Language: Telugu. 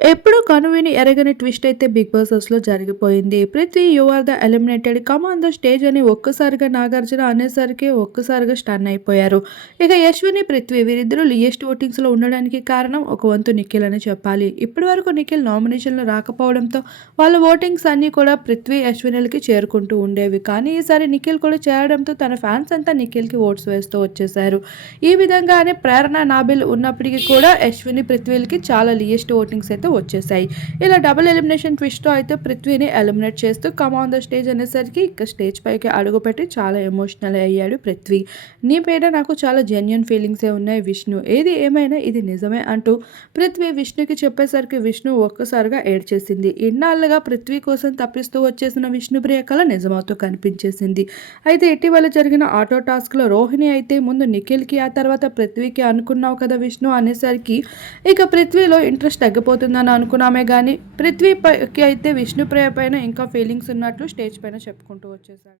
ఎప్పుడూ కనువిని ఎరగని ట్విస్ట్ అయితే 'బిగ్ బాస్ హౌస్‌లో' జరిగిపోయింది. 'Prithvi you are the eliminated come on the stage' అని ఒక్కసారిగా నాగార్జున అనేసరికి ఒక్కసారిగా స్టన్ అయిపోయారు. ఇక యశ్విని, పృథ్వీ వీరిద్దరూ లియెస్ట్ ఓటింగ్స్‌లో ఉండడానికి కారణం ఒక వంతు నిఖిల్ అని చెప్పాలి. ఇప్పటివరకు నిఖిల్ నామినేషన్‌లో రాకపోవడంతో వాళ్ళ ఓటింగ్స్ అన్నీ కూడా పృథ్వీ, యశ్వినులకి చేరుకుంటూ ఉండేవి. కానీ ఈసారి నిఖిల్ కూడా చేరడంతో తన ఫ్యాన్స్ అంతా నిఖిల్‌కి ఓట్స్ వేస్తూ వచ్చేశారు. ఈ విధంగానే ప్రేరణ, నాబిల్ ఉన్నప్పటికీ కూడా యశ్విని, పృథ్వీలకి చాలా లియెస్ట్ ఓటింగ్స్ అయితే వచ్చేసాయి. ఇలా డబుల్ ఎలిమినేషన్ ట్విస్ట్‌తో అయితే పృథ్వీని ఎలిమినేట్ చేస్తూ కమ్ ఆన్ ద స్టేజ్ అనేసరికి ఇక స్టేజ్ పైకి అడుగుపెట్టి చాలా ఎమోషనల్ అయ్యాడు పృథ్వీ. నీ పైన నాకు చాలా జెన్యూన్ ఫీలింగ్సే ఉన్నాయి విష్ణు. ఏది ఏమైనా ఇది నిజమే అంటూ పృథ్వీ విష్ణుకి చెప్పేసరికి విష్ణు ఒక్కసారిగా ఏడ్చేసింది. ఇన్నాళ్లుగా పృథ్వీ కోసం తప్పిస్తూ వచ్చేసిన విష్ణుప్రియ కల నిజమవుతూ కనిపించేసింది. అయితే ఇటీవల జరిగిన ఆటో టాస్క్‌లో రోహిణి అయితే ముందు నిఖిల్‌కి ఆ తర్వాత పృథ్వీకి అనుకున్నావు కదా విష్ణు అనేసరికి ఇక పృథ్వీలో ఇంట్రెస్ట్ తగ్గిపోతుందని అనుకున్నామే గానీ పృథ్వీకి అయితే విష్ణుప్రియ పైన ఇంకా ఫీలింగ్స్ ఉన్నట్లు స్టేజ్ పైన చెప్పుకుంటూ వచ్చేసాడు.